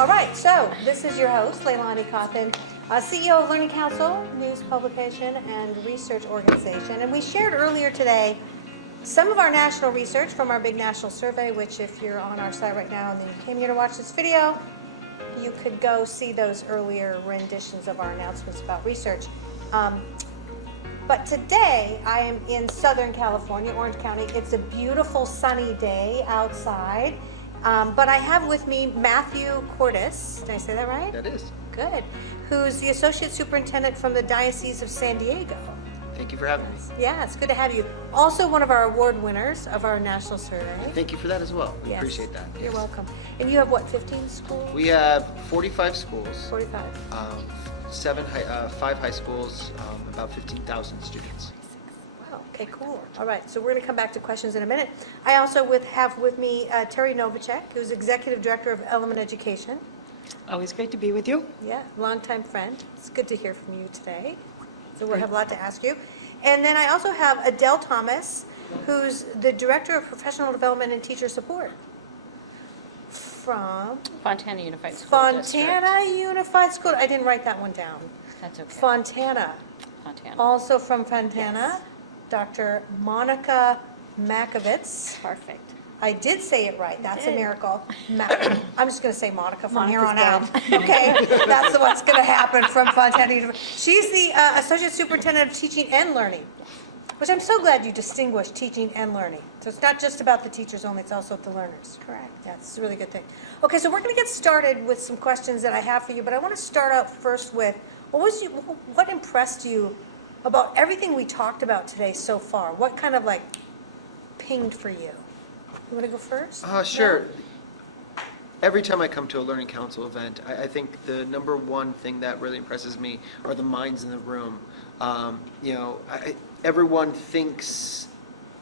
All right, so this is your host, Leilani Cawthon, CEO of Learning Council, news publication and research organization. And we shared earlier today some of our national research from our big national survey, which if you're on our site right now and then you came here to watch this video, you could go see those earlier renditions of our announcements about research. But today I am in Southern California, Orange County. It's a beautiful sunny day outside. But I have with me Matthew Cordes. Did I say that right? That is. Good. Who's the Associate Superintendent from the Diocese of San Diego. Thank you for having me. Yeah, it's good to have you. Also one of our award winners of our national survey. Thank you for that as well. We Yes. appreciate that. You're Yes. welcome. And you have what, 15 schools? We have 45 schools, 45. 5 high schools, about 15,000 students. Wow, okay, cool. All right, so we're going to come back to questions in a minute. I also have with me Terri Novacek, who's Executive Director of Element Education. Always great to be with you. Yeah, longtime friend. It's good to hear from you today. So we'll have a lot to ask you. And then I also have Adele Thomas, who's the Director of Professional Development and Teacher Support from Fontana Unified School District. Fontana Unified School. I didn't write that one down. That's okay. Fontana. Fontana. Also from Fontana, Yes. Dr. Monica Makiewicz. Perfect. I did say it right. That's a did. miracle. I'm just going to say Monica from here on out. Monica's Okay, that's what's going to happen from Fontana University. She's the Associate Superintendent of Teaching and Learning, which I'm so glad you distinguished teaching and learning. So it's not just about the teachers only, it's also the learners. Correct. That's a really good thing. Okay, so we're going to get started with some questions that I have for you, but I want to start out first with, what impressed you about everything we talked about today so far? What kind of like pinged for you? You want to go first? Sure. Every time I come to a Learning Council event, I think the number one thing that really impresses me are the minds in the room. Everyone thinks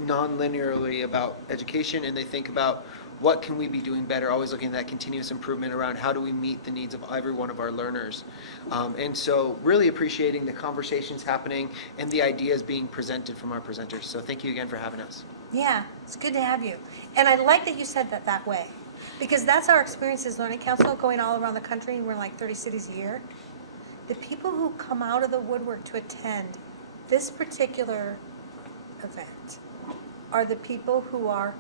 non-linearly about education, and they think about what can we be doing better, always looking at that continuous improvement around how do we meet the needs of every one of our learners. And so really appreciating the conversations happening and the ideas being presented from our presenters. So thank you again for having us. Yeah, it's good to have you. And I like that you said that way, because that's our experience as Learning Council, going all around the country, and we're in like 30 cities a year. The people who come out of the woodwork to attend this particular event are the people who are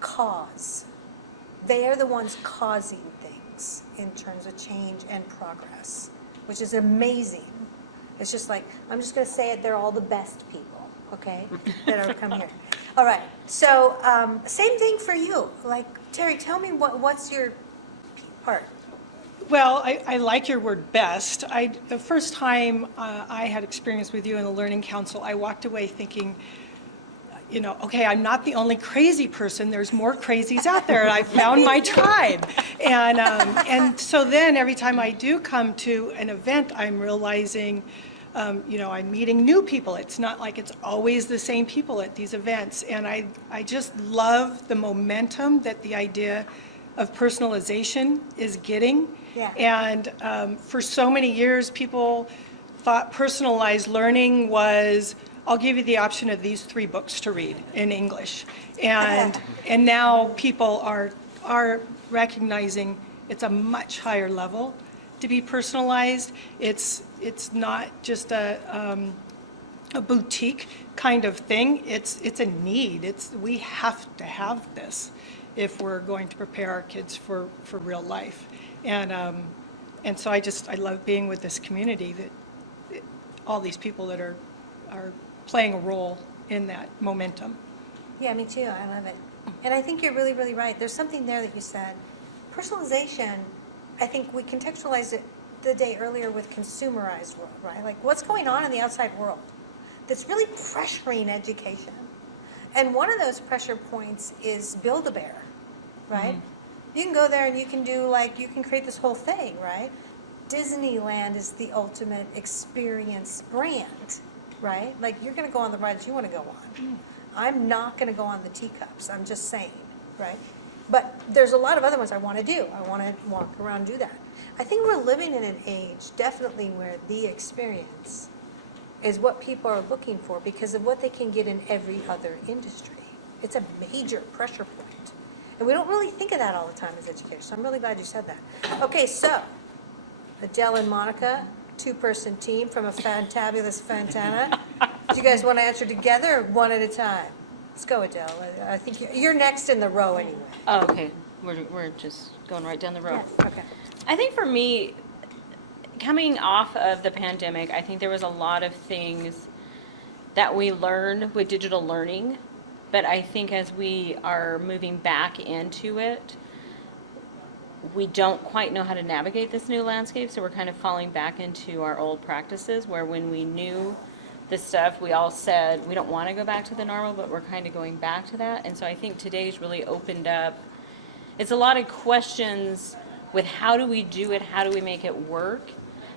cause. They are the ones causing things in terms of change and progress, which is amazing. It's just like, I'm just going to say it, they're all the best people, okay, that are come here. All right, so same thing for you. Like, Terri, tell me what's your part? Well, I like your word best. The first time I had experience with you in the Learning Council, I walked away thinking, okay, I'm not the only crazy person. There's more crazies out there, and I found my tribe. And so then every time I do come to an event, I'm realizing, I'm meeting new people. It's not like it's always the same people at these events. And I just love the momentum that the idea of personalization is getting. Yeah. And for so many years, people thought personalized learning was, I'll give you the option of these 3 books to read in English. And now people are recognizing it's a much higher level to be personalized. It's not just a boutique kind of thing. It's a need. We have to have this if we're going to prepare our kids for real life. And so I love being with this community, that all these people that are playing a role in that momentum. Yeah, me too. I love it. And I think you're really, really right. There's something there that you said. Personalization, I think we contextualized it the day earlier with consumerized world, right? Like what's going on in the outside world that's really pressuring education. And one of those pressure points is Build-A-Bear, right? Mm-hmm. You can go there and you can you can create this whole thing, right? Disneyland is the ultimate experience brand, right? Like you're going to go on the rides you want to go on. Mm. I'm not going to go on the teacups. I'm just saying, right? But there's a lot of other ones I want to do. I want to walk around and do that. I think we're living in an age, definitely, where the experience is what people are looking for because of what they can get in every other industry. It's a major pressure point. And we don't really think of that all the time as educators, so I'm really glad you said that. Okay, so Adele and Monica, two-person team from a fantabulous Fontana. Do you guys want to answer together or one at a time? Let's go, Adele. I think you're next in the row anyway. Oh, okay, we're just going right down the road. Okay. I think for me, coming off of the pandemic, I think there was a lot of things that we learned with digital learning, but I think as we are moving back into it, we don't quite know how to navigate this new landscape, so we're kind of falling back into our old practices, where when we knew the stuff, we all said, we don't want to go back to the normal, but we're kind of going back to that. And so I think today's really opened up, it's a lot of questions with how do we do it, how do we make it work?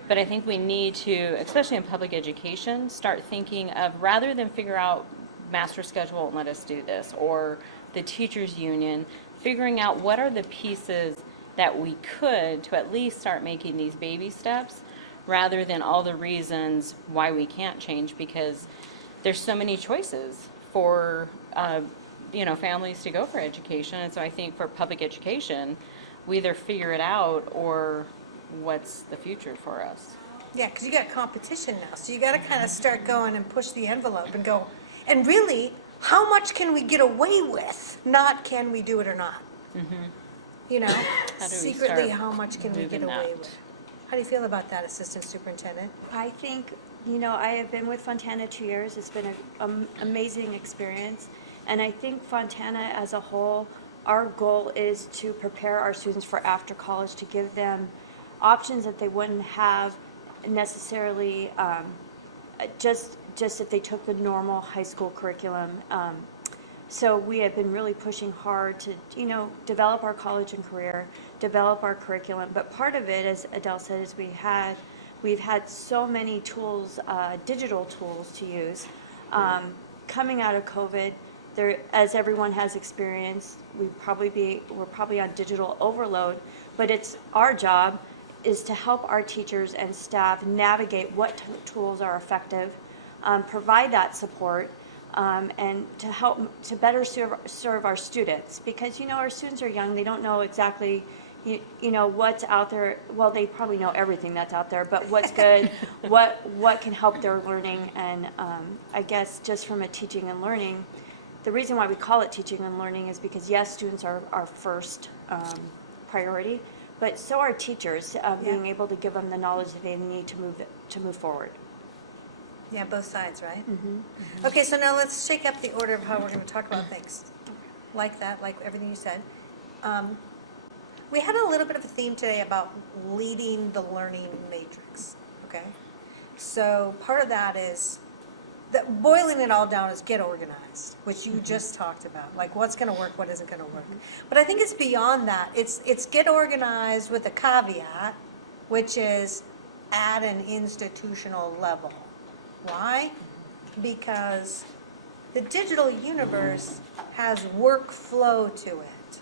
But I think we need to, especially in public education, start thinking of, rather than figure out master schedule and let us do this, or the teachers union, figuring out what are the pieces that we could to at least start making these baby steps, rather than all the reasons why we can't change, because there's so many choices for families to go for education. And so I think for public education, we either figure it out or what's the future for us. Yeah, because you got competition now, so you got to kind of start going and push the envelope and go, and really, how much can we get away with? Not can we do it or not? You know, How do we secretly, start how much can we get moving away that? with? How do you feel about that, Assistant Superintendent? I think, I have been with Fontana 2 years. It's been an amazing experience. And I think Fontana as a whole, our goal is to prepare our students for after college, to give them options that they wouldn't have necessarily just if they took the normal high school curriculum. So we have been really pushing hard to, develop our college and career, develop our curriculum. But part of it, as Adele said, is we've had so many tools, digital tools to use. Coming out of COVID, as everyone has experienced, we're probably on digital overload. But it's our job is to help our teachers and staff navigate what tools are effective, provide that support. And to help to better serve our students, because our students are young, they don't know exactly what's out there. Well, they probably know everything that's out there, but what's good, what can help their learning. And I guess just from a teaching and learning, the reason why we call it teaching and learning is because yes, students are our first priority, but so are teachers, being able to give them the knowledge that they need to move forward. Yeah, both sides, right? Okay, so now let's shake up the order of how we're going to talk about things. Like that, like everything you said. We had a little bit of a theme today about leading the learning matrix, okay? So part of that is, that boiling it all down is get organized, which you just talked about. Like what's going to work, what isn't going to work. But I think it's beyond that. It's get organized with a caveat, which is at an institutional level. Why? Because the digital universe has workflow to it.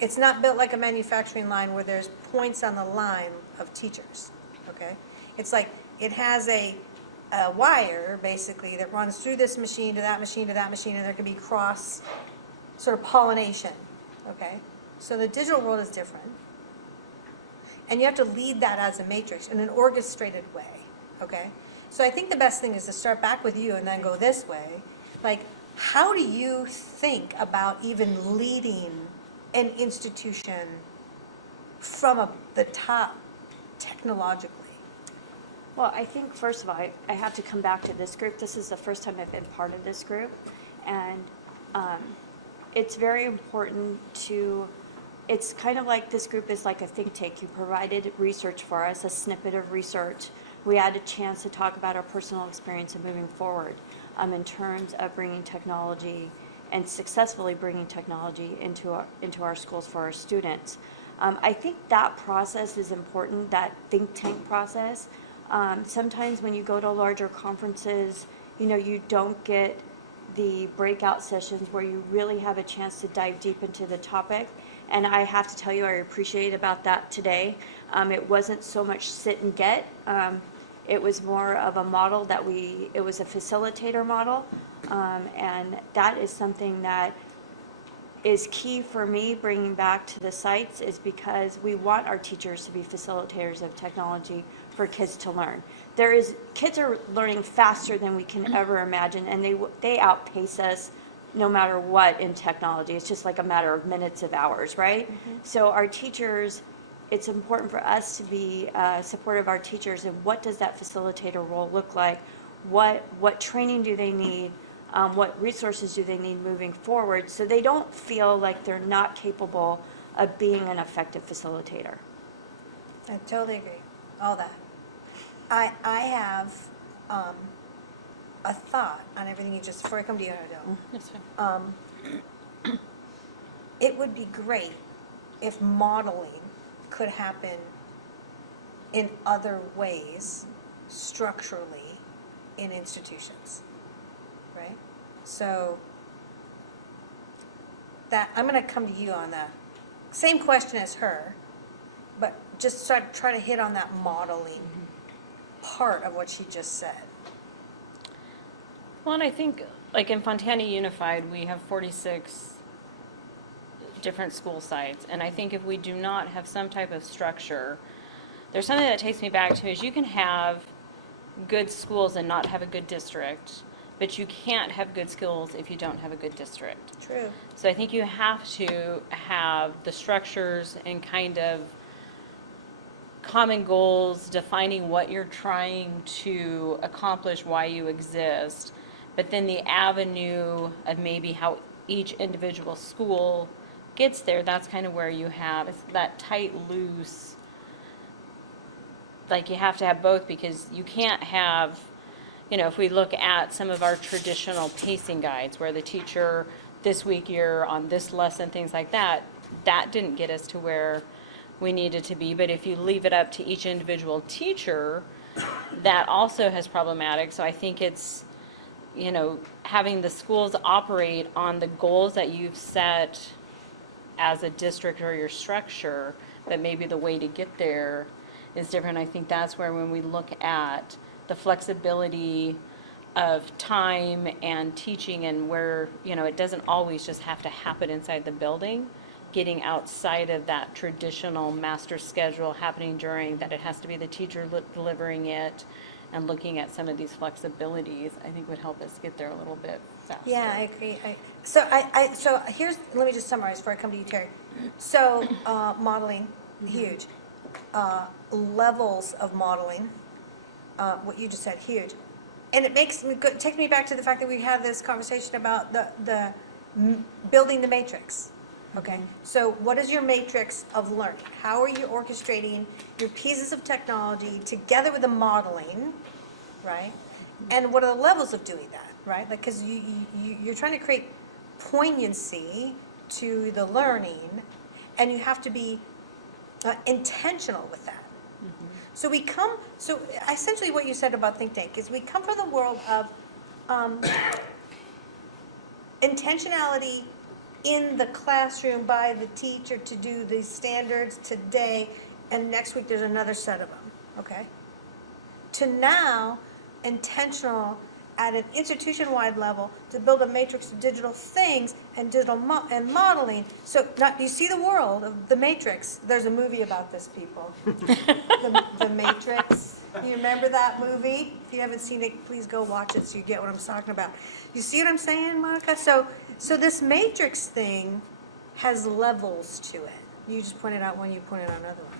It's not built like a manufacturing line where there's points on the line of teachers, okay? It's like it has a wire, basically, that runs through this machine to that machine to that machine, and there can be cross sort of pollination, okay? So the digital world is different. And you have to lead that as a matrix in an orchestrated way, okay? So I think the best thing is to start back with you and then go this way. Like, how do you think about even leading an institution from the top technologically? Well, I think, first of all, I have to come back to this group. This is the first time I've been part of this group. And it's very important it's kind of like this group is like a think tank. You provided research for us, a snippet of research. We had a chance to talk about our personal experience and moving forward in terms of bringing technology and successfully bringing technology into our schools for our students. I think that process is important, that think tank process. Sometimes when you go to larger conferences, you don't get the breakout sessions where you really have a chance to dive deep into the topic. And I have to tell you, I appreciate about that today. It wasn't so much sit and get. It was more of a model it was a facilitator model. And that is something that is key for me bringing back to the sites is because we want our teachers to be facilitators of technology for kids to learn. Kids are learning faster than we can ever imagine, and they outpace us no matter what in technology. It's just like a matter of minutes of hours, right? So our teachers, it's important for us to be supportive of our teachers, and what does that facilitator role look like? What training do they need? What resources do they need moving forward, so they don't feel like they're not capable of being an effective facilitator. I totally agree, all that. I have a thought on everything you just, before I come to you, Adele. That's fine. It would be great if modeling could happen in other ways, structurally, in institutions, right? So that, I'm going to come to you on that. Same question as her, but just try to hit on that modeling part of what she just said. Well, and I think, like in Fontana Unified, we have 46 different school sites, and I think if we do not have some type of structure, there's something that takes me back to is you can have good schools and not have a good district, but you can't have good schools if you don't have a good district. True. So I think you have to have the structures and kind of common goals, defining what you're trying to accomplish, why you exist, but then the avenue of maybe how each individual school gets there, that's kind of where you have, it's that tight, loose, like you have to have both, because you can't have, you know, if we look at some of our traditional pacing guides where the teacher, this week you're on this lesson, things like that, that didn't get us to where we needed to be. But if you leave it up to each individual teacher, that also has problematic. So I think it's, you know, having the schools operate on the goals that you've set as a district or your structure, but maybe the way to get there is different. I think that's where, when we look at the flexibility of time and teaching, and where, you know, it doesn't always just have to happen inside the building, getting outside of that traditional master schedule happening during, that it has to be the teacher delivering it, and looking at some of these flexibilities, I think would help us get there a little bit faster. Yeah, I agree. So here's, let me just summarize before I come to you, Terri. So modeling, huge. Levels of modeling, what you just said, huge. And it takes me back to the fact that we had this conversation about the building the matrix. Okay, so what is your matrix of learning? How are you orchestrating your pieces of technology together with the modeling, right? And what are the levels of doing that, right? Like, because you're trying to create poignancy to the learning, and you have to be intentional with that. So so essentially what you said about think tank is we come from the world of intentionality in the classroom by the teacher to do these standards today, and next week there's another set of them, okay? To now, intentional at an institution-wide level to build a matrix of digital things and digital and modeling. So now, you see the world of the Matrix. There's a movie about this, people. the Matrix. You remember that movie? If you haven't seen it, please go watch it so you get what I'm talking about. You see what I'm saying, Monica? So this Matrix thing has levels to it. You just pointed out one, you pointed out another one.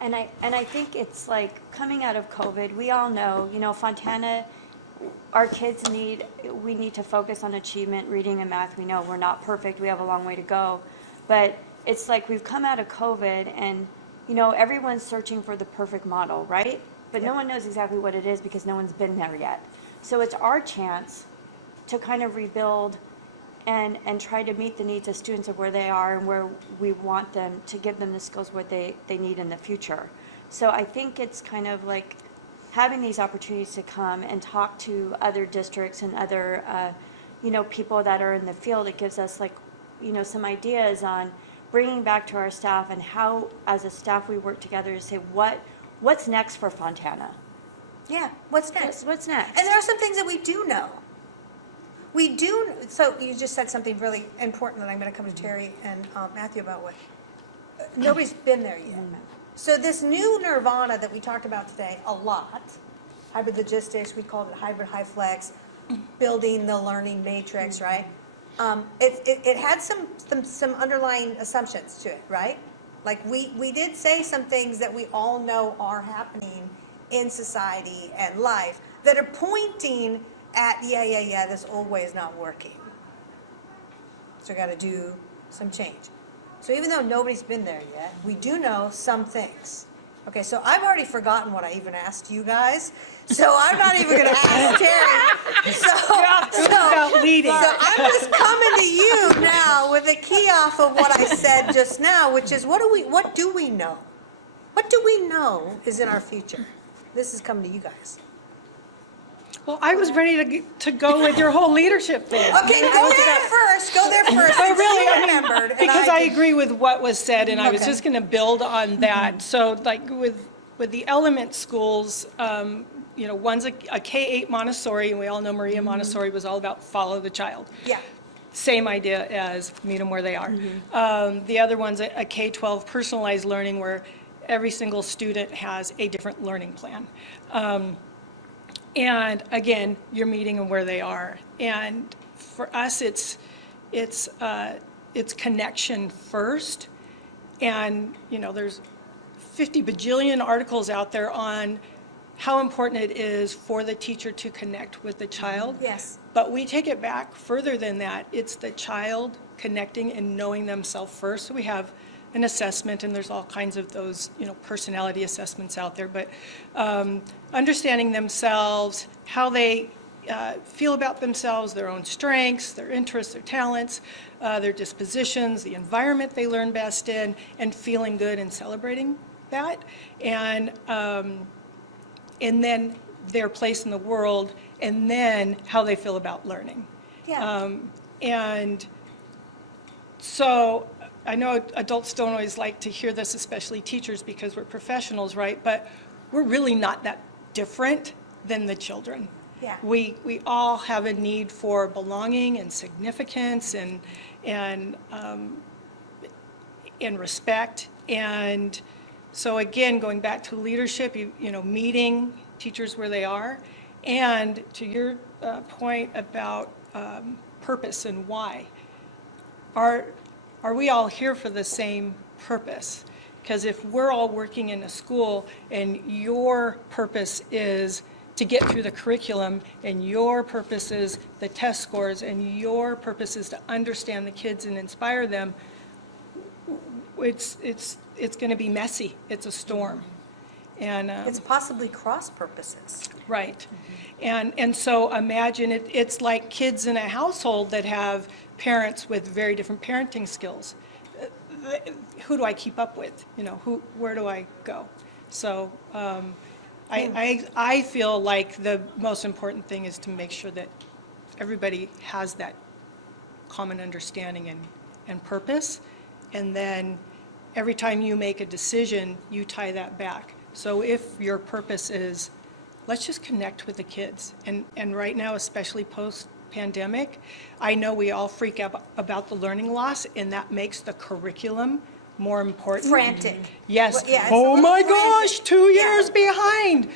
And I think it's like coming out of COVID, we all know, you know, Fontana, our kids we need to focus on achievement, reading and math. We know we're not perfect, we have a long way to go. But it's like we've come out of COVID and, you know, everyone's searching for the perfect model, right? But no one knows exactly what it is because no one's been there yet. So it's our chance to kind of rebuild and try to meet the needs of students of where they are and where we want them, to give them the skills what they need in the future. So I think it's kind of like having these opportunities to come and talk to other districts and other, you know, people that are in the field. It gives us, like, you know, some ideas on bringing back to our staff and how, as a staff, we work together to say what's next for Fontana. Yeah, what's next? What's next? And there are some things that we do know. We do, so you just said something really important that I'm going to come to Terri and Matthew about what, nobody's been there yet. So this new nirvana that we talked about today a lot, hybrid logistics, we called it hybrid high flex, building the learning matrix, right? It had some underlying assumptions to it, right? Like we did say some things that we all know are happening in society and life that are pointing at, yeah, this old way is not working. So we got to do some change. So even though nobody's been there yet, we do know some things. Okay, so I've already forgotten what I even asked you guys, so I'm not even going to ask Terri. About leading. So I'm just coming to you now with a key off of what I said just now, which is what do we know? What do we know is in our future? This is coming to you guys. Well, I was ready to go with your whole leadership thing. Okay, go there first. But really, You I mean, remembered, and because I didn't. agree with what was said, and I was Okay. just going to build on that. So like with the element schools, one's a K-8 Montessori, and we all know Maria Montessori was all about follow the child. Yeah. Same idea as meet them where they are. The other one's a K-12 personalized learning where every single student has a different learning plan. And again, you're meeting them where they are. And for us, it's connection first. And, there's 50 bajillion articles out there on how important it is for the teacher to connect with the child. Yes. But we take it back further than that. It's the child connecting and knowing themselves first. So we have an assessment, and there's all kinds of those, personality assessments out there. But understanding themselves, how they feel about themselves, their own strengths, their interests, their talents, their dispositions, the environment they learn best in, and feeling good and celebrating that. And then their place in the world, and then how they feel about learning. Yeah. And so I know adults don't always like to hear this, especially teachers, because we're professionals, right? But we're really not that different than the children. Yeah. We all have a need for belonging and significance and respect. And so again, going back to leadership, meeting teachers where they are, and to your point about purpose and why. Are we all here for the same purpose? Because if we're all working in a school and your purpose is to get through the curriculum, and your purpose is the test scores, and your purpose is to understand the kids and inspire them, it's going to be messy. It's a storm. And It's possibly cross purposes. right. And so imagine it's like kids in a household that have parents with very different parenting skills. Who do I keep up with? Where do I go? So I feel like the most important thing is to make sure that everybody has that common understanding and purpose. And then every time you make a decision, you tie that back. So if your purpose is, let's just connect with the kids. And right now, especially post-pandemic, I know we all freak out about the learning loss, and that makes the curriculum more important. Frantic. Yes. Well, yeah, it's a Oh little my frantic. gosh, 2 Yeah. years behind.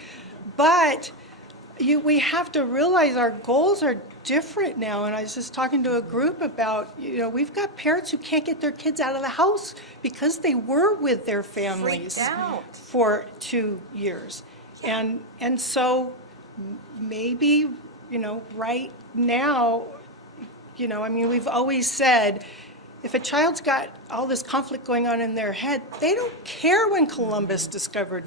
But we have to realize our goals are different now. And I was just talking to a group about, we've got parents who can't get their kids out of the house because they were with their families Freaked out. for 2 years. And so maybe, right now, we've always said, if a child's got all this conflict going on in their head, they don't care when Columbus discovered,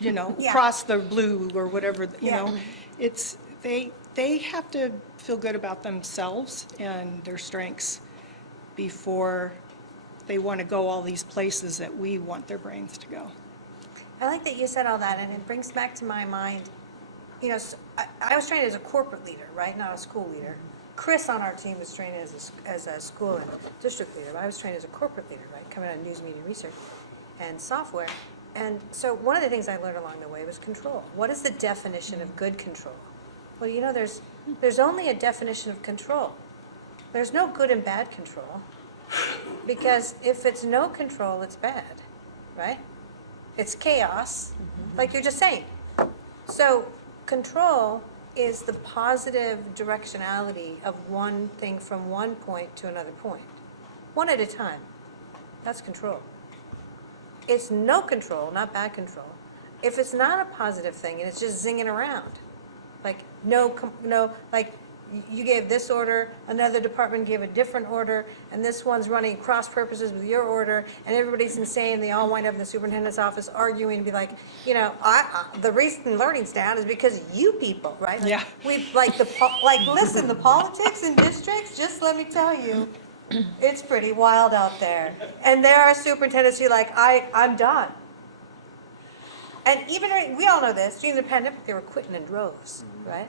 Yeah. cross the blue or whatever, Yeah. It's, they have to feel good about themselves and their strengths before they want to go all these places that we want their brains to go. I like that you said all that, and it brings back to my mind, I was trained as a corporate leader, right, not a school leader. Chris on our team was trained as a school and district leader, but I was trained as a corporate leader, right, coming out of news media research and software. And so one of the things I learned along the way was control. What is the definition of good control? Well, you know, there's only a definition of control. There's no good and bad control. Because if it's no control, it's bad, right? It's chaos, like you're just saying. So control is the positive directionality of one thing from one point to another point. One at a time. That's control. It's no control, not bad control. If it's not a positive thing and it's just zinging around, like like you gave this order, another department gave a different order, and this one's running cross purposes with your order, and everybody's insane, they all wind up in the superintendent's office arguing and be like, you know, the reason learning's down is because you people, right? Like, Yeah. We, listen, the politics in districts, just let me tell you, it's pretty wild out there. And there are superintendents who are like, I'm done. And even, we all know this, during the pandemic, they were quitting in droves, right?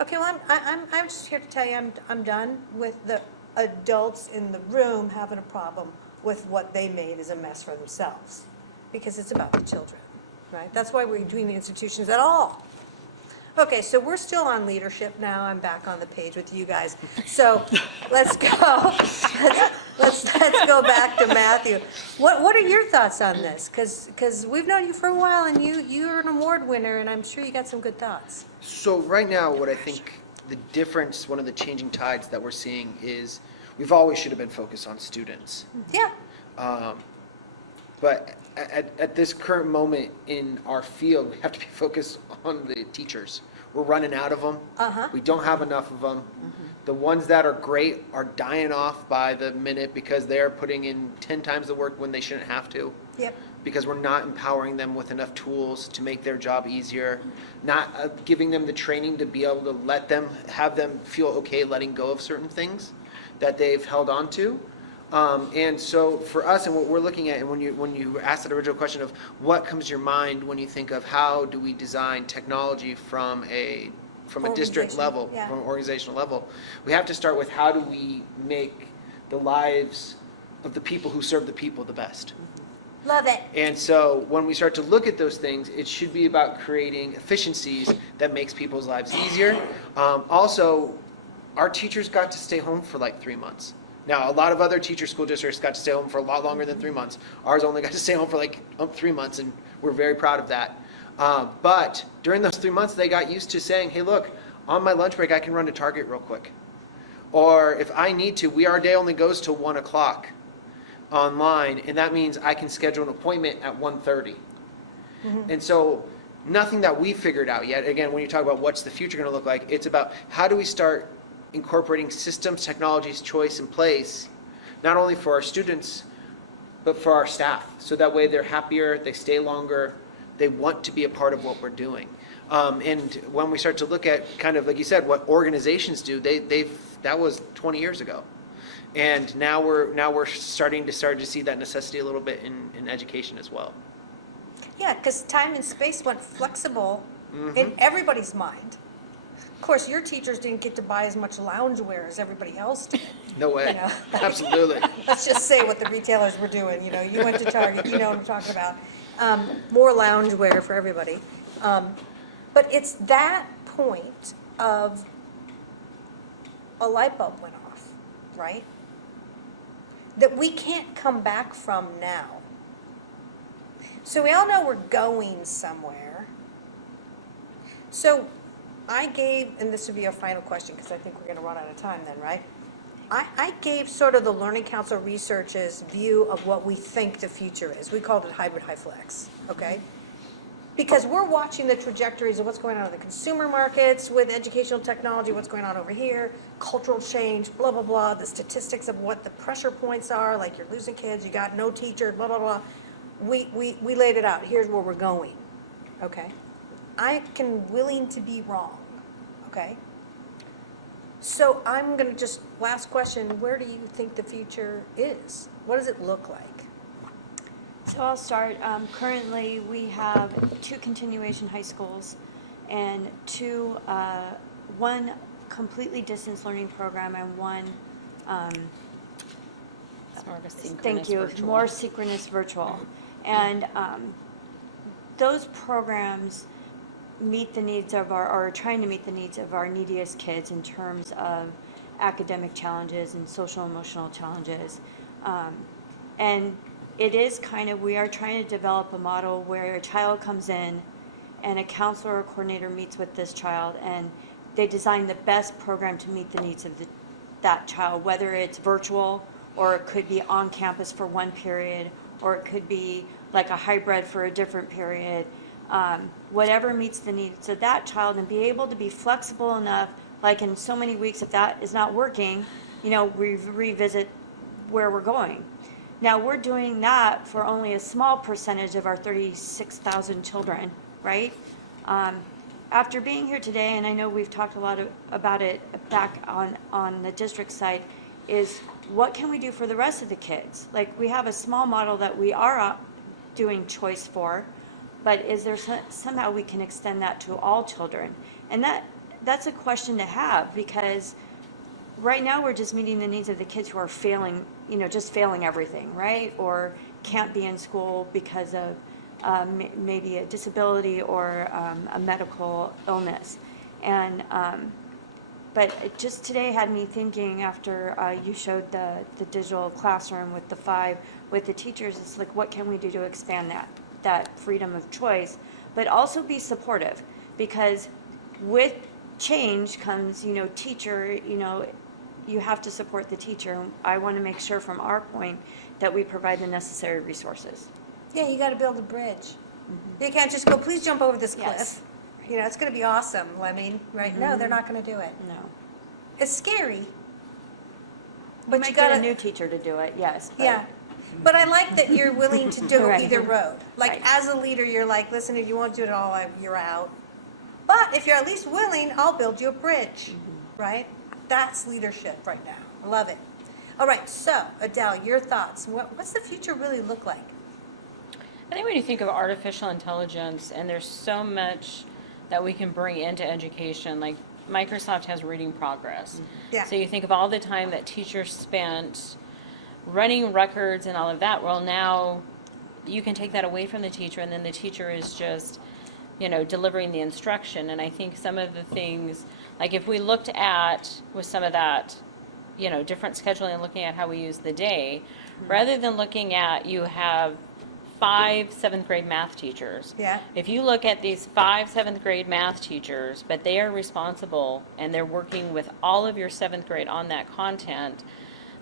Okay, well, I'm just here to tell you, I'm done with the adults in the room having a problem with what they made as a mess for themselves, because it's about the children, right? That's why we're doing the institutions at all. Okay, so we're still on leadership now. I'm back on the page with you guys. So let's go. Let's go back to Matthew. What are your thoughts on this? Because we've known you for a while, and you're an award winner, and I'm sure you got some good thoughts. So right now, what I think the difference, one of the changing tides that we're seeing is we've always should have been focused on students. Yeah. But at this current moment in our field, we have to be focused on the teachers. We're running out of them. We don't have enough of them. The ones that are great are dying off by the minute because they're putting in 10 times the work when they shouldn't have to. Yep. Because we're not empowering them with enough tools to make their job easier, not giving them the training to be able to have them feel okay letting go of certain things that they've held on to. And so for us, and what we're looking at, and when you asked that original question of what comes to your mind when you think of how do we design technology from a district level, Yeah. from an organizational level, we have to start with how do we make the lives of the people who serve the people the best. Love it. And so when we start to look at those things, it should be about creating efficiencies that makes people's lives easier. Also, our teachers got to stay home for like 3 months. Now, a lot of other school districts got to stay home for a lot longer than 3 months. Ours only got to stay home for like 3 months, and we're very proud of that. But during those 3 months, they got used to saying, hey, look, on my lunch break, I can run to Target real quick. Or if I need to, our day only goes till 1 o'clock online, and that means I can schedule an appointment at 1:30. And so nothing that we figured out yet. Again, when you talk about what's the future going to look like, it's about how do we start incorporating systems, technologies, choice in place, not only for our students, but for our staff. So that way they're happier, they stay longer, they want to be a part of what we're doing. And when we start to look at kind of, like you said, what organizations do, that was 20 years ago. And now we're starting to see that necessity a little bit in education as well. Yeah, because time and space went flexible in everybody's mind. Of course, your teachers didn't get to buy as much loungewear as everybody else did. No way. You know? Absolutely. Let's just say what the retailers were doing. You know, you went to Target, you know what I'm talking about. More loungewear for everybody. But it's that point of a light bulb went off, right? That we can't come back from now. So we all know we're going somewhere. So I gave, and this would be our final question because I think we're going to run out of time then, right? I gave sort of the Learning Council Research's view of what we think the future is. We called it hybrid high flex, okay? Because we're watching the trajectories of what's going on in the consumer markets with educational technology, what's going on over here, cultural change, blah, blah, blah, the statistics of what the pressure points are, like you're losing kids, you got no teacher, blah, blah, blah. We laid it out. Here's where we're going, okay? I can willing to be wrong, okay? So I'm going to just, last question, where do you think the future is? What does it look like? So I'll start. Currently, we have 2 continuation high schools and one completely distance learning program and one, It's more of a synchronous thank you, virtual. more synchronous virtual. And those programs meet the needs of or trying to meet the needs of our neediest kids in terms of academic challenges and social emotional challenges. And it is we are trying to develop a model where a child comes in and a counselor or coordinator meets with this child and they design the best program to meet the needs of that child, whether it's virtual or it could be on campus for one period, or it could be like a hybrid for a different period, whatever meets the needs of that child, and be able to be flexible enough, like in so many weeks, if that is not working, we revisit where we're going. Now, we're doing that for only a small percentage of our 36,000 children, right? After being here today, and I know we've talked a lot about it back on the district side, is what can we do for the rest of the kids? Like, we have a small model that we are doing choice for, but is there somehow we can extend that to all children? And that's a question to have, because right now we're just meeting the needs of the kids who are failing, just failing everything, right? Or can't be in school because of maybe a disability or a medical illness. And but it just today had me thinking, after you showed the digital classroom with the 5 with the teachers, it's like, what can we do to expand that freedom of choice, but also be supportive, because with change comes, teacher, you have to support the teacher. I want to make sure from our point that we provide the necessary resources. Yeah, you got to build a bridge. You can't just go, please jump over this cliff. Yes. It's going to be awesome. I mean, right? No, they're not going to do it. No. It's scary. We But might you get got a new teacher to do it, yes. But yeah. But I like that you're willing to do Right. either road. Like, Right. as a leader, you're like, listen, if you won't do it all, you're out. But if you're at least willing, I'll build you a bridge, right? That's leadership right now. I love it. All right, so Adele, your thoughts. What's the future really look like? I think when you think of artificial intelligence, and there's so much that we can bring into education, like Microsoft has reading progress. Yeah. So you think of all the time that teachers spent running records and all of that. Well, now you can take that away from the teacher, and then the teacher is just, delivering the instruction. And I think some of the things, like if we looked at with some of that, different scheduling and looking at how we use the day, rather than looking at, you have 5 7th grade math teachers. Yeah. If you look at these 5 7th grade math teachers, but they are responsible and they're working with all of your 7th grade on that content,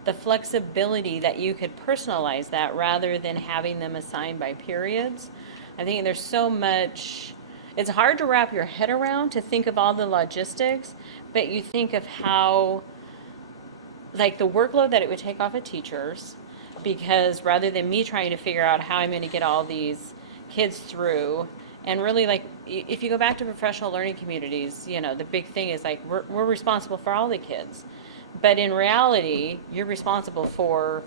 the flexibility that you could personalize that rather than having them assigned by periods. I think there's so much, it's hard to wrap your head around to think of all the logistics, but you think of how, like the workload that it would take off of teachers, because rather than me trying to figure out how I'm going to get all these kids through, and really like if you go back to professional learning communities, the big thing is like we're responsible for all the kids, but in reality you're responsible for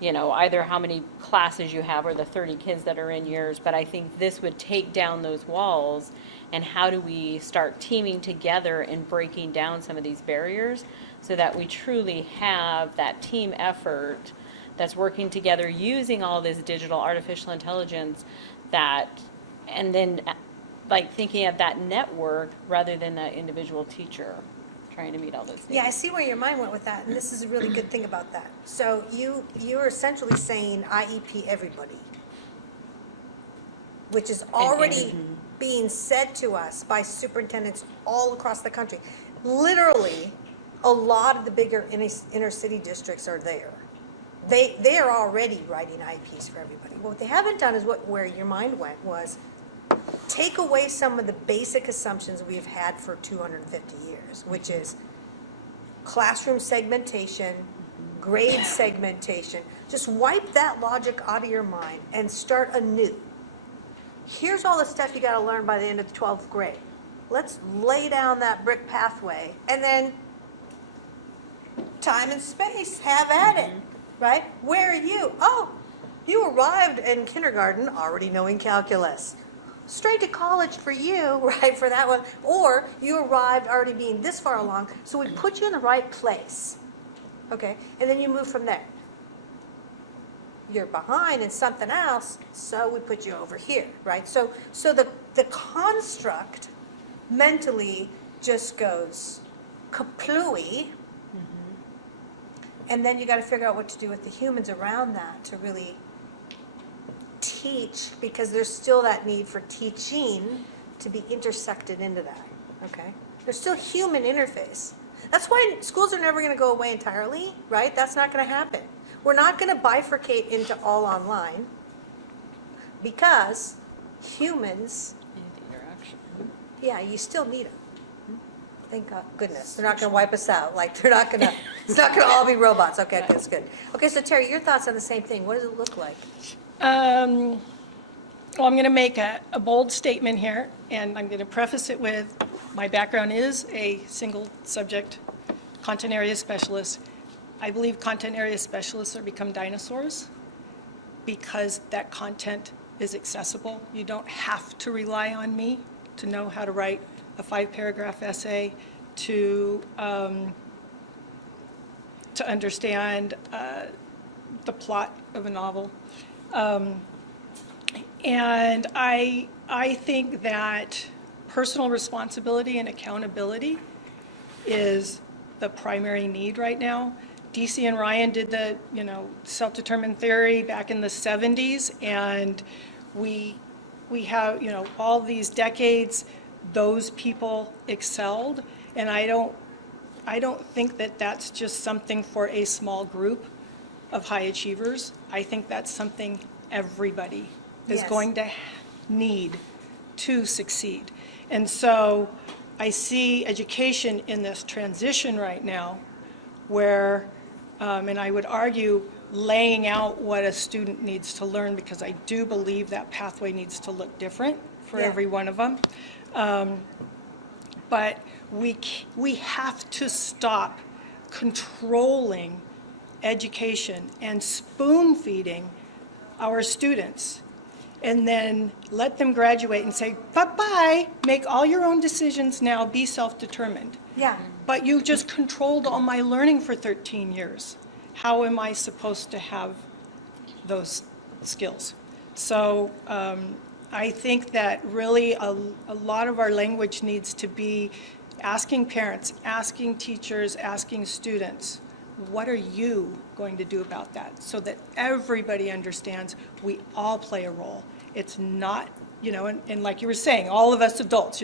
either how many classes you have or the 30 kids that are in yours. But I think this would take down those walls, and how do we start teaming together and breaking down some of these barriers so that we truly have that team effort that's working together using all this digital artificial intelligence, and then like thinking of that network rather than that individual teacher trying to meet all those things. Yeah, I see where your mind went with that, and this is a really good thing about that. So you're essentially saying IEP everybody, which is already being said to us by superintendents all across the country. Literally, a lot of the bigger inner city districts are there. They are already writing IEPs for everybody. What they haven't done is where your mind went was take away some of the basic assumptions we've had for 250 years, which is classroom segmentation, grade segmentation. Just wipe that logic out of your mind and start anew. Here's all the stuff you got to learn by the end of the 12th grade. Let's lay down that brick pathway, and then time and space, have at it. Right? Where are you? Oh, you arrived in kindergarten already knowing calculus. Straight to college for you, right, for that one. Or you arrived already being this far along, so we put you in the right place. Okay? And then you move from there. You're behind in something else, so we put you over here, right? So the construct mentally just goes kaplooey. And then you got to figure out what to do with the humans around that to really teach, because there's still that need for teaching to be intersected into that, okay? There's still human interface. That's why schools are never going to go away entirely, right? That's not going to happen. We're not going to bifurcate into all online because humans, yeah, you still need them. Thank God, goodness. They're not going to wipe us out. Like, they're not going to, it's not going to all be robots. Okay, that's good. Okay, so Terri, your thoughts on the same thing. What does it look like? Well, I'm going to make a bold statement here, and I'm going to preface it with, my background is a single subject content area specialist. I believe content area specialists are become dinosaurs because that content is accessible. You don't have to rely on me to know how to write a 5-paragraph essay, to understand the plot of a novel. And I think that personal responsibility and accountability is the primary need right now. DC and Ryan did the, self-determined theory back in the 70s, and we have, all these decades, those people excelled, and I don't think that that's just something for a small group of high achievers. I think that's something everybody is Yes. going to need to succeed. And so I see education in this transition right now where, and I would argue, laying out what a student needs to learn, because I do believe that pathway needs to look different for Yeah. every one of them. But we have to stop controlling education and spoon feeding our students, and then let them graduate and say, bye-bye, make all your own decisions now, be self-determined. Yeah. But you just controlled all my learning for 13 years. How am I supposed to have those skills? So I think that really a lot of our language needs to be asking parents, asking teachers, asking students, what are you going to do about that? So that everybody understands we all play a role. It's not, and like you were saying, all of us adults,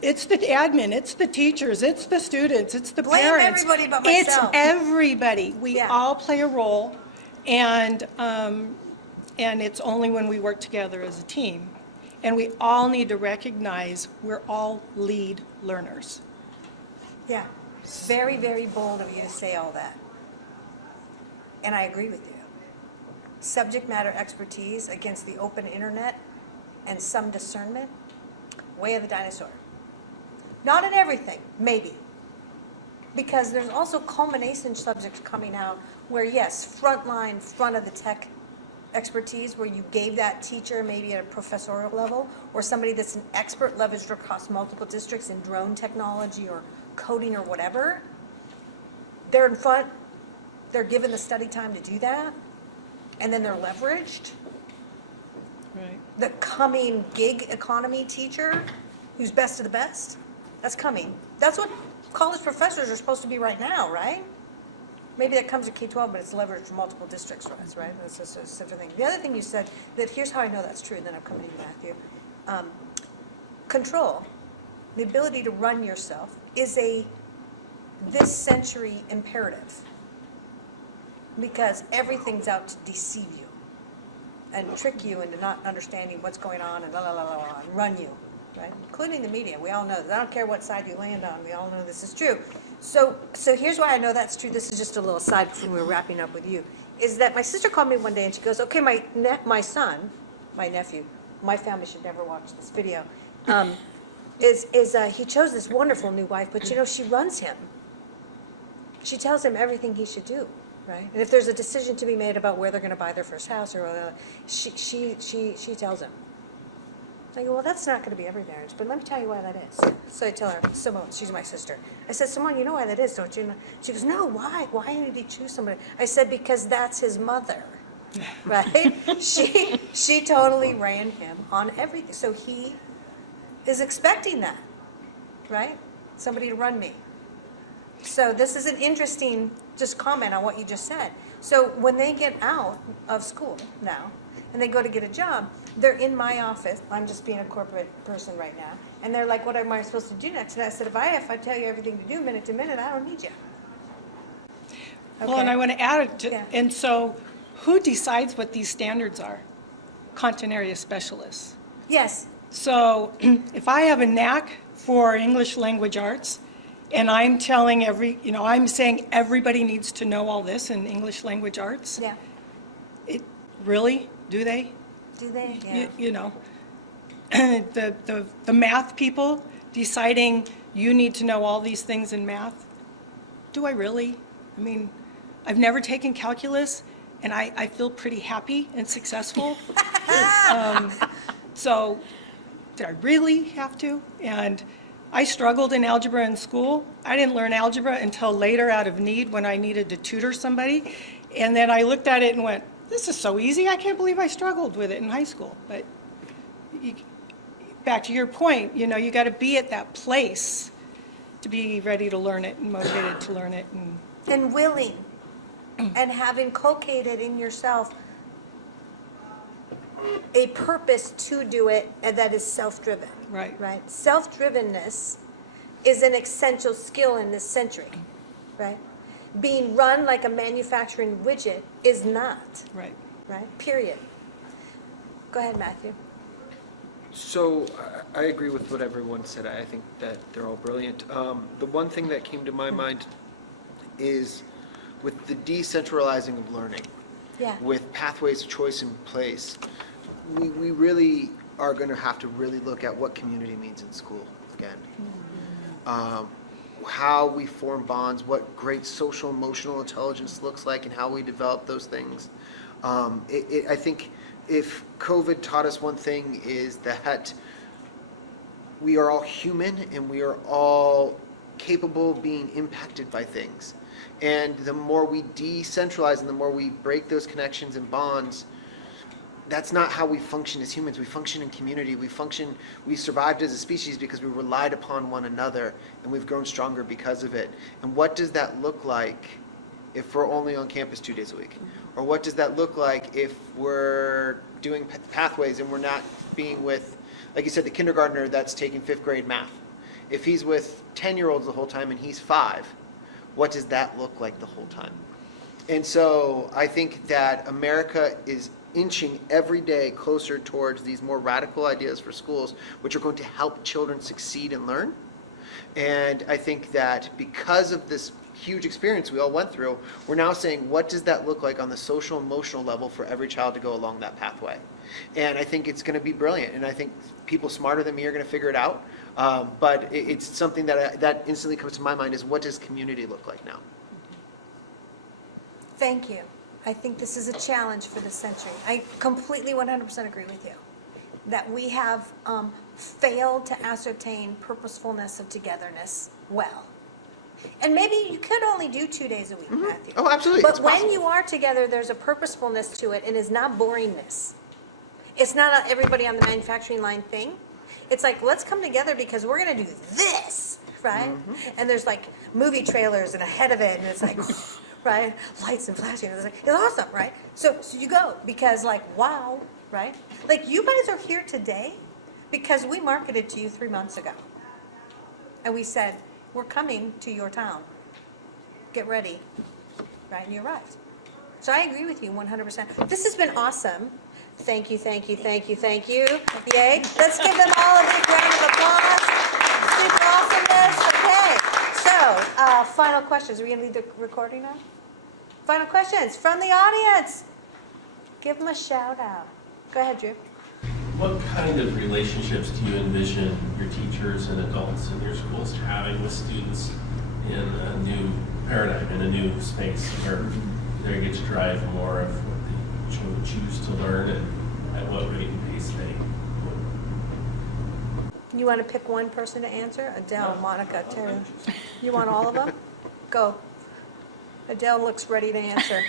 it's the admin, it's the teachers, it's the students, it's the Blame parents. everybody but It's myself. everybody. We Yeah. all play a role, and it's only when we work together as a team. And we all need to recognize we're all lead learners. Yeah. Very, very bold of you to say all that. And I agree with you. Subject matter expertise against the open internet and some discernment, way of the dinosaur. Not in everything, maybe. Because there's also culmination subjects coming out where, yes, frontline, front of the tech expertise, where you gave that teacher maybe at a professorial level, or somebody that's an expert leveraged across multiple districts in drone technology or coding or whatever. They're in front, they're given the study time to do that, and then they're leveraged. Right. The coming gig economy teacher, who's best of the best, that's coming. That's what college professors are supposed to be right now, right? Maybe that comes to K-12, but it's leveraged from multiple districts for us, right? That's just a separate thing. The other thing you said, that here's how I know that's true, and then I'm coming to you, Matthew. Control, the ability to run yourself, is a this century imperative. Because everything's out to deceive you and trick you into not understanding what's going on and and run you, right? Including the media. We all know that. I don't care what side you land on. We all know this is true. So here's why I know that's true. This is just a little side before we're wrapping up with you. Is that my sister called me one day and she goes, okay, my son, my nephew, my family should never watch this video, he chose this wonderful new wife, but she runs him. She tells him everything he should do, right? And if there's a decision to be made about where they're going to buy their first house or whatever, she tells him. I go, well, that's not going to be every marriage, but let me tell you why that is. So I tell her, Simone, she's my sister. I said, Simone, you know why that is, don't you? She goes, no, why? Why did he choose somebody? I said, because that's his mother, right? She totally ran him on everything. So he is expecting that, right? Somebody to run me. So this is an interesting just comment on what you just said. So when they get out of school now and they go to get a job, they're in my office. I'm just being a corporate person right now. And they're like, what am I supposed to do next? And I said, if I tell you everything to do minute to minute, I don't need you. Well, and I want to add, Yeah. and so who decides what these standards are? Content area specialists. Yes, So if I have a knack for English language arts, and I'm telling I'm saying everybody needs to know all this in English language arts, yeah. really? Do they? Do they? Yeah. The math people deciding you need to know all these things in math, do I really? I mean, I've never taken calculus, and I feel pretty happy and successful. So did I really have to? And I struggled in algebra in school. I didn't learn algebra until later out of need when I needed to tutor somebody. And then I looked at it and went, this is so easy. I can't believe I struggled with it in high school. But back to your point, you got to be at that place to be ready to learn it and motivated to learn it. And willing, and have inculcated in yourself a purpose to do it, and that is self-driven. Right. Right? Self-drivenness is an essential skill in this century, right? Being run like a manufacturing widget is not, Right. right? Period. Go ahead, Matthew. So I agree with what everyone said. I think that they're all brilliant. The one thing that came to my mind is with the decentralizing of learning, Yeah. with pathways of choice in place, we really are going to have to really look at what community means in school again. How we form bonds, what great social emotional intelligence looks like, and how we develop those things. I think if COVID taught us one thing is that we are all human and we are all capable of being impacted by things. And the more we decentralize and the more we break those connections and bonds, that's not how we function as humans. We function in community. We survived as a species because we relied upon one another, and we've grown stronger because of it. And what does that look like if we're only on campus 2 days a week? Or what does that look like if we're doing pathways and we're not being with, like you said, the kindergartner that's taking 5th grade math? If he's with 10-year-olds the whole time and he's 5, what does that look like the whole time? And so I think that America is inching every day closer towards these more radical ideas for schools, which are going to help children succeed and learn. And I think that because of this huge experience we all went through, we're now saying, what does that look like on the social emotional level for every child to go along that pathway? And I think it's going to be brilliant. And I think people smarter than me are going to figure it out. But it's something that instantly comes to my mind is, what does community look like now? Thank you. I think this is a challenge for this century. I completely 100% agree with you that we have failed to ascertain purposefulness of togetherness well. And maybe you could only do 2 days a week, Matthew. Oh, absolutely. But It's when possible. you are together, there's a purposefulness to it, and it's not boringness. It's not everybody on the manufacturing line thing. It's like, let's come together because we're going to do this, right? And there's like movie trailers and ahead of it, and it's like, right? Lights and flashing. It's like, it's awesome, right? So you go because like, wow, right? Like you guys are here today because we marketed to you 3 months ago. And we said, we're coming to your town. Get ready, right? And you arrived. So I agree with you 100%. This has been awesome. Thank you, thank you, thank you, thank you. Yay. Let's give them all a big round of applause. Super awesomeness. Okay. So, final questions. Are we going to leave the recording now? Final questions from the audience. Give them a shout out. Go ahead, Drew. What kind of relationships do you envision your teachers and adults in your schools having with students in a new paradigm, in a new space where they get to drive more of what they choose to learn and at what rate and pace they would? You want to pick one person to answer? Adele, Monica, Terri. You want all of them? Go. Adele looks ready to answer.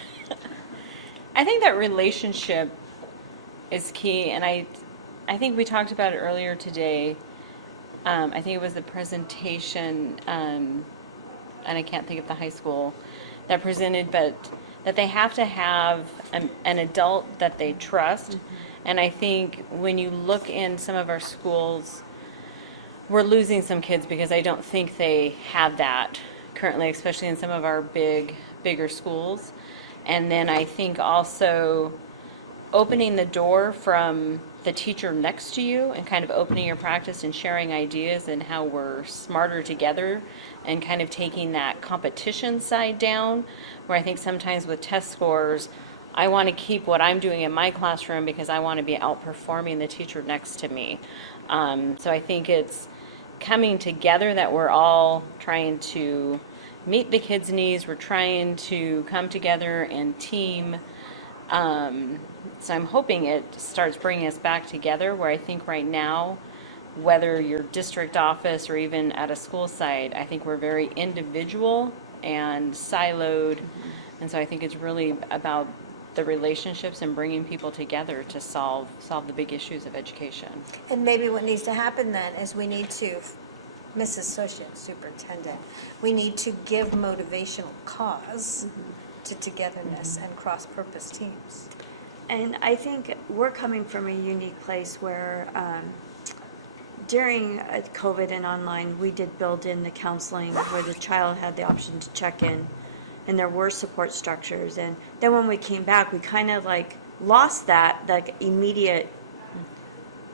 I think that relationship is key, and I think we talked about it earlier today. I think it was the presentation, and I can't think of the high school that presented, but that they have to have an adult that they trust. And I think when you look in some of our schools, we're losing some kids because I don't think they have that currently, especially in some of our bigger schools. And then I think also opening the door from the teacher next to you and kind of opening your practice and sharing ideas and how we're smarter together and kind of taking that competition side down, where I think sometimes with test scores, I want to keep what I'm doing in my classroom because I want to be outperforming the teacher next to me. So I think it's coming together that we're all trying to meet the kids' needs. We're trying to come together and team. So I'm hoping it starts bringing us back together, where I think right now, whether you're district office or even at a school site, I think we're very individual and siloed. And so I think it's really about the relationships and bringing people together to solve the big issues of education. And maybe what needs to happen then is we need to, Mrs. Associate Superintendent, we need to give motivational cause to togetherness and cross-purpose teams. And I think we're coming from a unique place where during COVID and online, we did build in the counseling where the child had the option to check in, and there were support structures. And then when we came back, we kind of like lost that like immediate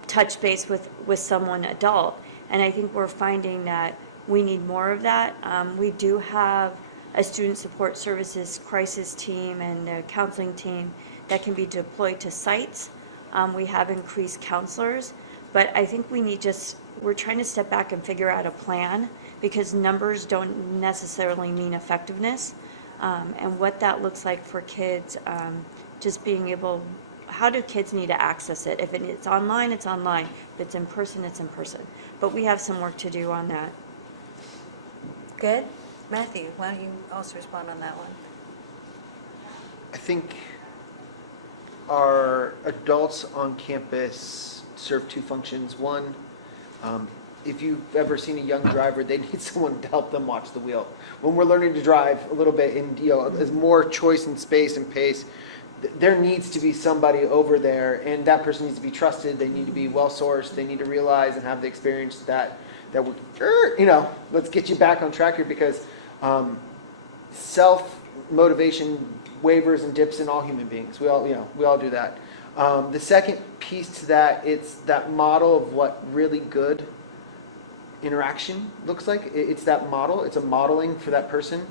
touch base with someone adult. And I think we're finding that we need more of that. We do have a student support services crisis team and a counseling team that can be deployed to sites. We have increased counselors, but I think we're trying to step back and figure out a plan, because numbers don't necessarily mean effectiveness. And what that looks like for kids, just being able, how do kids need to access it? If it's online, it's online. If it's in person, it's in person. But we have some work to do on that. Good? Matthew, why don't you also respond on that one? I think our adults on campus serve two functions. One, if you've ever seen a young driver, they need someone to help them watch the wheel. When we're learning to drive a little bit, and there's more choice and space and pace, there needs to be somebody over there, and that person needs to be trusted. They need to be well sourced. They need to realize and have the experience that we're, let's get you back on track here, because self motivation wavers and dips in all human beings. We all do that. The second piece to that, it's that model of what really good interaction looks like. It's that model. It's a modeling for that person.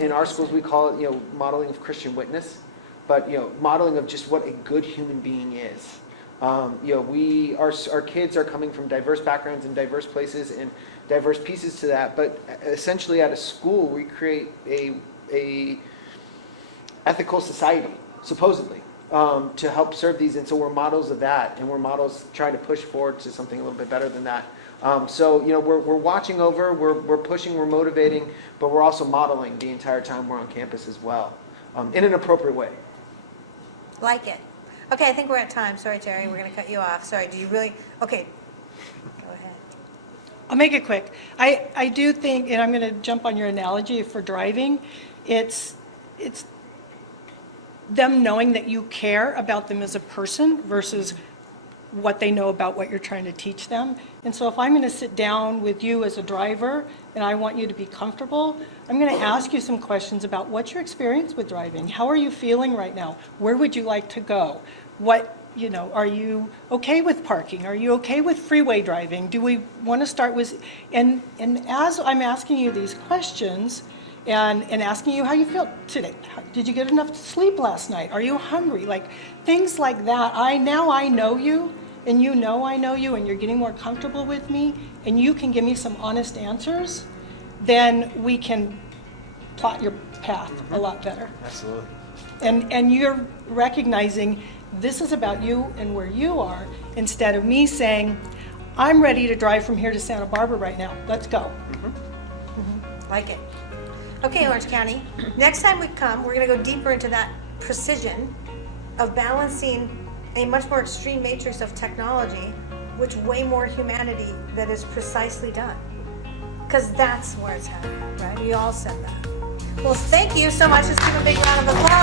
In our schools, we call it, modeling of Christian witness, but modeling of just what a good human being is. Our kids are coming from diverse backgrounds and diverse places and diverse pieces to that. But essentially, at a school, we create a ethical society, supposedly, to help serve these. And so we're models of that, and we're models trying to push forward to something a little bit better than that. So we're watching over, we're pushing, we're motivating, but we're also modeling the entire time we're on campus as well, in an appropriate way. Like it. Okay, I think we're at time. Sorry, Terri, we're going to cut you off. Sorry, do you really? Okay, go ahead. I'll make it quick. I do think, and I'm going to jump on your analogy for driving, it's them knowing that you care about them as a person versus what they know about what you're trying to teach them. And so if I'm going to sit down with you as a driver and I want you to be comfortable, I'm going to ask you some questions about what's your experience with driving? How are you feeling right now? Where would you like to go? Are you okay with parking? Are you okay with freeway driving? Do we want to start with, and as I'm asking you these questions and asking you how you feel today, did you get enough sleep last night? Are you hungry? Like things like that. I know you, and I know you, and you're getting more comfortable with me, and you can give me some honest answers, then we can plot your path a lot better. Absolutely. And you're recognizing this is about you and where you are, instead of me saying, I'm ready to drive from here to Santa Barbara right now. Let's go. Like it. Okay, Orange County. Next time we come, we're going to go deeper into that precision of balancing a much more extreme matrix of technology which way more humanity that is precisely done. Because that's where it's happening, right? We all said that. Well, thank you so much. Let's give a big round of applause.